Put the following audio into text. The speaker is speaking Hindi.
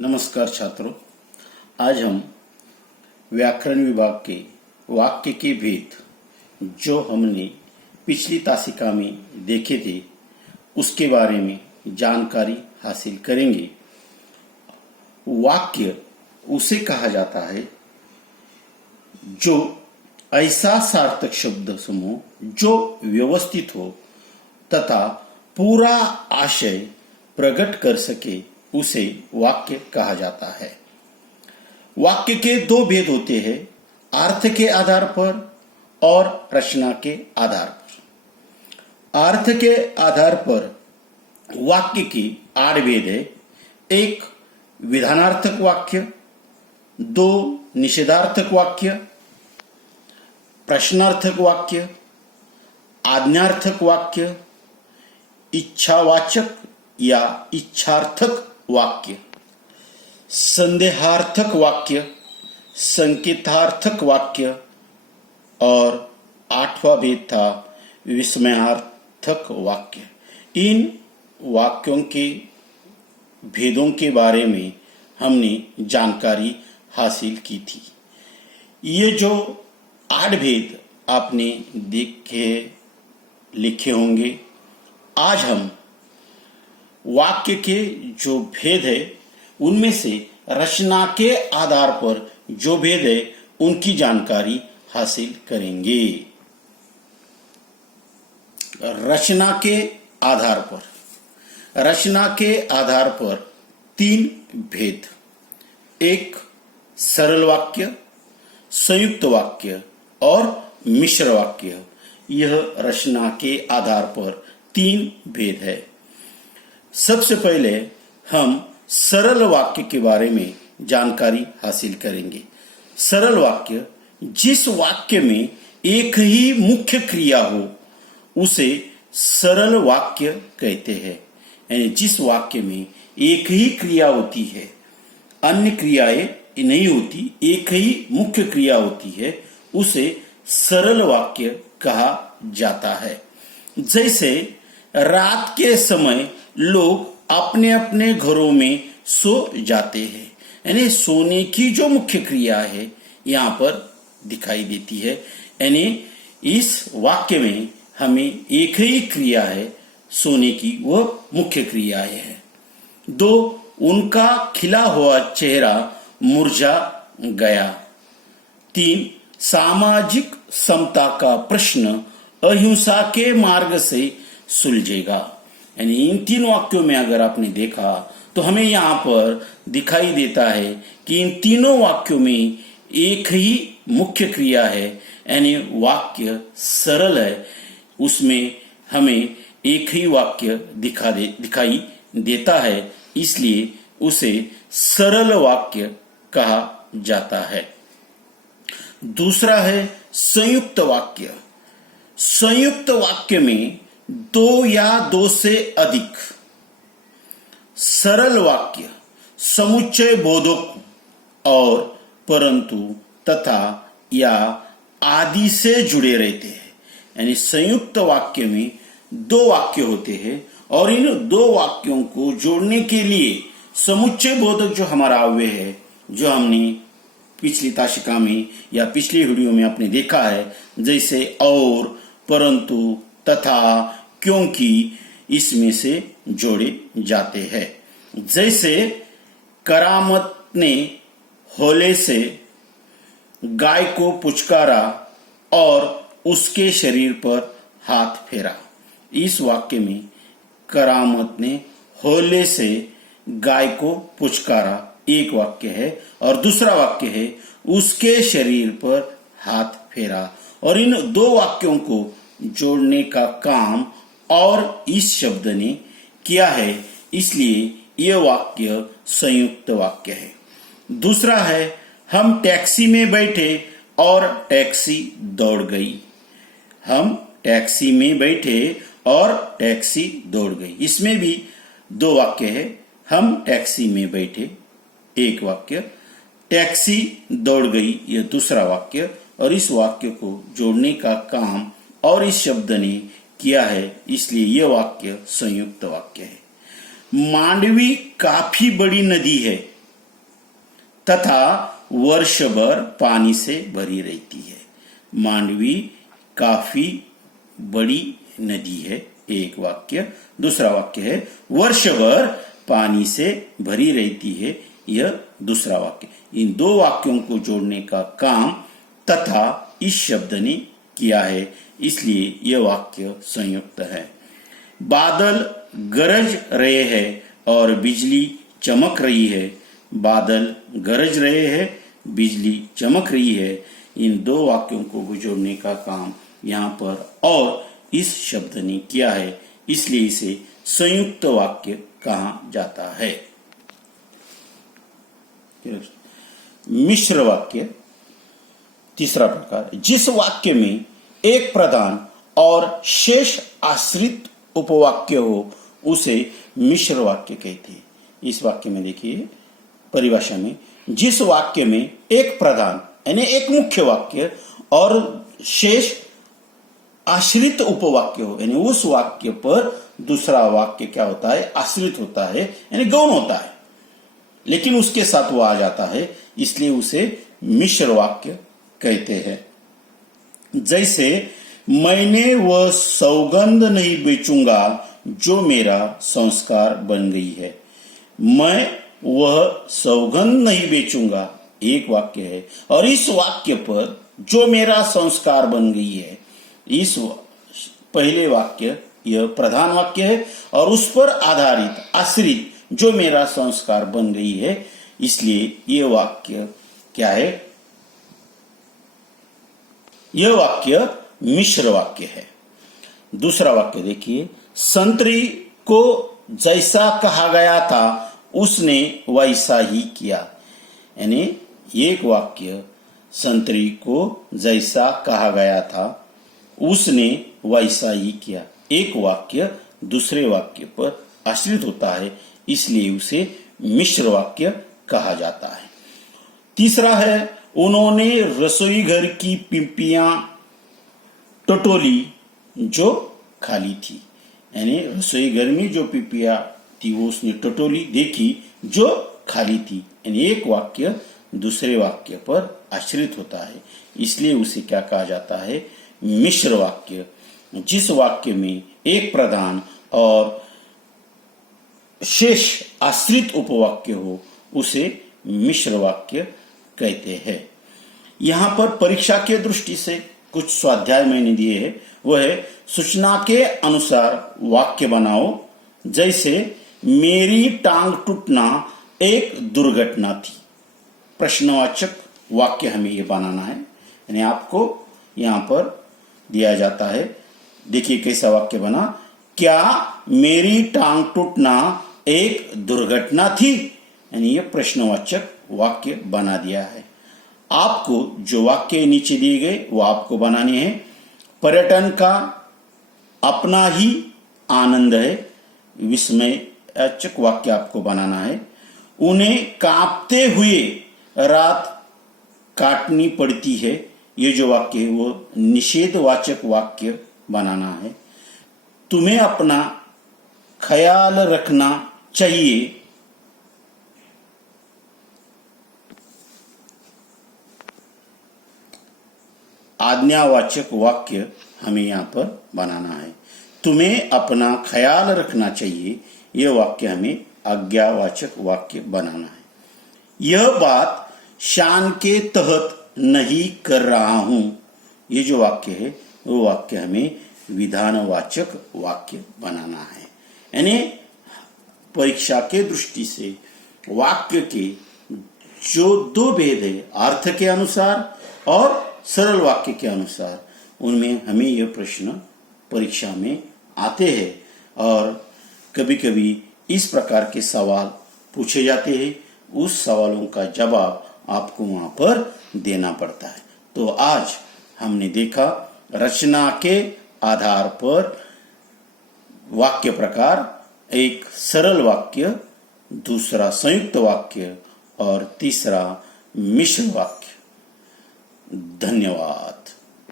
नमस्कार छात्रों, आज हम व्याकरण विभाग के वाक्य के भेद जो हमने पिछली तासिका में देखे थे उसके बारे में जानकारी हासिल करेंगे। वाक्य उसे कहा जाता है जो ऐसा सार्थक शब्द समूह जो व्यवस्थित हो तथा पूरा आशय प्रकट कर सके उसे वाक्य कहा जाता है। वाक्य के दो भेद होते हैं, अर्थ के आधार पर और रचना के आधार पर। अर्थ के आधार पर वाक्य की 8 भेद है। 1 विधानार्थक वाक्य, 2 निषेधार्थक वाक्य, प्रश्नार्थक वाक्य, आज्ञार्थक वाक्य, इच्छावाचक या इच्छार्थक वाक्य, संदेहार्थक वाक्य, संकेतार्थक वाक्य और 8वां भेद था विस्मयार्थक वाक्य। इन वाक्यों के भेदों के बारे में हमने जानकारी हासिल की थी। ये जो 8 भेद आपने देखे लिखे होंगे, आज हम वाक्य के जो भेद है उनमें से रचना के आधार पर जो भेद है उनकी जानकारी हासिल करेंगे। रचना के आधार पर, रचना के आधार पर 3 भेद। 1 सरल वाक्य, संयुक्त वाक्य और मिश्र वाक्य। यह रचना के आधार पर 3 भेद है। सबसे पहले हम सरल वाक्य के बारे में जानकारी हासिल करेंगे। सरल वाक्य जिस वाक्य में एक ही मुख्य क्रिया हो उसे सरल वाक्य कहते हैं। यानी जिस वाक्य में एक ही क्रिया होती है, अन्य क्रियाएं नहीं होती, एक ही मुख्य क्रिया होती है, उसे सरल वाक्य कहा जाता है। जैसे रात के समय लोग अपने अपने घरों में सो जाते हैं, यानी सोने की जो मुख्य क्रिया है यहाँ पर दिखाई देती है। यानी इस वाक्य में हमें एक ही क्रिया है सोने की, वह मुख्य क्रिया है। 2 उनका खिला हुआ चेहरा मुरझा गया। 3 सामाजिक समता का प्रश्न अहिंसा के मार्ग से सुलझेगा। यानी इन 3 वाक्यों में अगर आपने देखा तो हमें यहाँ पर दिखाई देता है कि इन तीनों वाक्यों में एक ही मुख्य क्रिया है, यानी वाक्य सरल है। उसमें हमें एक ही वाक्य दिखाई देता है, इसलिए उसे सरल वाक्य कहा जाता है। दूसरा है संयुक्त वाक्य। संयुक्त वाक्य में 2 या 2 से अधिक सरल वाक्य समुच्चय बोधक और परंतु, तथा या आदि से जुड़े रहते हैं। यानी संयुक्त वाक्य में 2 वाक्य होते हैं और इन 2 वाक्यों को जोड़ने के लिए समुच्चय बोधक जो हमारा अव्यय है, जो हमने पिछली ताशिका में या पिछली वीडियो में आपने देखा है, जैसे और, परंतु, तथा, क्योंकि, इसमें से जोड़े जाते हैं। जैसे करामत ने होले से गाय को पुचकारा और उसके शरीर पर हाथ फेरा। इस वाक्य में करामत ने होले से गाय को पुचकारा एक वाक्य है और दूसरा वाक्य है उसके शरीर पर हाथ फेरा। और इन 2 वाक्यों को जोड़ने का काम और इस शब्द ने किया है, इसलिए यह वाक्य संयुक्त वाक्य है। दूसरा है हम टैक्सी में बैठे और टैक्सी दौड़ गई। हम टैक्सी में बैठे और टैक्सी दौड़ गई। इसमें भी 2 वाक्य है। हम टैक्सी में बैठे एक वाक्य, टैक्सी दौड़ गई यह दूसरा वाक्य, और इस वाक्य को जोड़ने का काम और इस शब्द ने किया है, इसलिए यह वाक्य संयुक्त वाक्य है। मांडवी काफी बड़ी नदी है तथा वर्ष भर पानी से भरी रहती है। मांडवी काफी बड़ी नदी है, एक वाक्य। दूसरा वाक्य है वर्ष भर पानी से भरी रहती है, यह दूसरा वाक्य। इन दो वाक्यों को जोड़ने का काम तथा इस शब्द ने किया है, इसलिए यह वाक्य संयुक्त है। बादल गरज रहे हैं और बिजली चमक रही है। बादल गरज रहे हैं, बिजली चमक रही है। इन दो वाक्यों को जोड़ने का काम यहाँ पर और इस शब्द ने किया है, इसलिए इसे संयुक्त वाक्य कहा जाता है। मिश्र वाक्य तीसरा प्रकार, जिस वाक्य में एक प्रधान और शेष आश्रित उपवाक्य हो उसे मिश्र वाक्य कहते हैं। इस वाक्य में देखिए परिभाषा में, जिस वाक्य में एक प्रधान यानी एक मुख्य वाक्य और शेष आश्रित उपवाक्य हो, यानी उस वाक्य पर दूसरा वाक्य क्या होता है, आश्रित होता है, यानी गौण होता है, लेकिन उसके साथ वो आ जाता है, इसलिए उसे मिश्र वाक्य कहते हैं। जैसे मैंने वह सौगंध नहीं बेचूंगा जो मेरा संस्कार बन गई है। मैं वह सौगंध नहीं बेचूंगा एक वाक्य है, और इस वाक्य पर जो मेरा संस्कार बन गई है, इस पहले वाक्य यह प्रधान वाक्य है और उस पर आधारित आश्रित जो मेरा संस्कार बन गई है, इसलिए यह वाक्य क्या है, यह वाक्य मिश्र वाक्य है। दूसरा वाक्य देखिए, संतरी को जैसा कहा गया था उसने वैसा ही किया। यानी एक वाक्य संतरी को जैसा कहा गया था उसने वैसा ही किया, एक वाक्य दूसरे वाक्य पर आश्रित होता है, इसलिए उसे मिश्र वाक्य कहा जाता है। तीसरा है, उन्होंने रसोई घर की पिंपियां टटोली जो खाली थी। यानी रसोई घर में जो पिंपियां थी वो उसने टटोली, देखी जो खाली थी। यानी एक वाक्य दूसरे वाक्य पर आश्रित होता है, इसलिए उसे क्या कहा जाता है, मिश्र वाक्य। जिस वाक्य में एक प्रधान और शेष आश्रित उपवाक्य हो उसे मिश्र वाक्य कहते हैं। यहाँ पर परीक्षा के दृष्टि से कुछ स्वाध्याय मैंने दिए हैं, वह है सूचना के अनुसार वाक्य बनाओ। जैसे मेरी टांग टूटना एक दुर्घटना थी। प्रश्नवाचक वाक्य हमें ये बनाना है, यानी आपको यहाँ पर दिया जाता है। देखिए कैसा वाक्य बना, क्या मेरी टांग टूटना एक दुर्घटना थी, यानी ये प्रश्नवाचक वाक्य बना दिया है। आपको जो वाक्य नीचे दिए गए वो आपको बनाने हैं। पर्यटन का अपना ही आनंद है, विस्मयवाचक वाक्य आपको बनाना है। उन्हें कांपते हुए रात काटनी पड़ती है, ये जो वाक्य है वो निषेधवाचक वाक्य बनाना है। तुम्हें अपना ख्याल रखना चाहिए, आज्ञावाचक वाक्य हमें यहाँ पर बनाना है। तुम्हें अपना ख्याल रखना चाहिए, यह वाक्य हमें आज्ञावाचक वाक्य बनाना है। यह बात शान के तहत नहीं कर रहा हूं, ये जो वाक्य है वो वाक्य हमें विधानवाचक वाक्य बनाना है। यानी परीक्षा के दृष्टि से वाक्य के जो दो भेद है, अर्थ के अनुसार और सरल वाक्य के अनुसार, उनमें हमें यह प्रश्न परीक्षा में आते हैं और कभी कभी इस प्रकार के सवाल पूछे जाते हैं। उस सवालों का जवाब आपको वहां पर देना पड़ता है। तो आज हमने देखा रचना के आधार पर वाक्य प्रकार, एक सरल वाक्य, दूसरा संयुक्त वाक्य और तीसरा मिश्र वाक्य। धन्यवाद।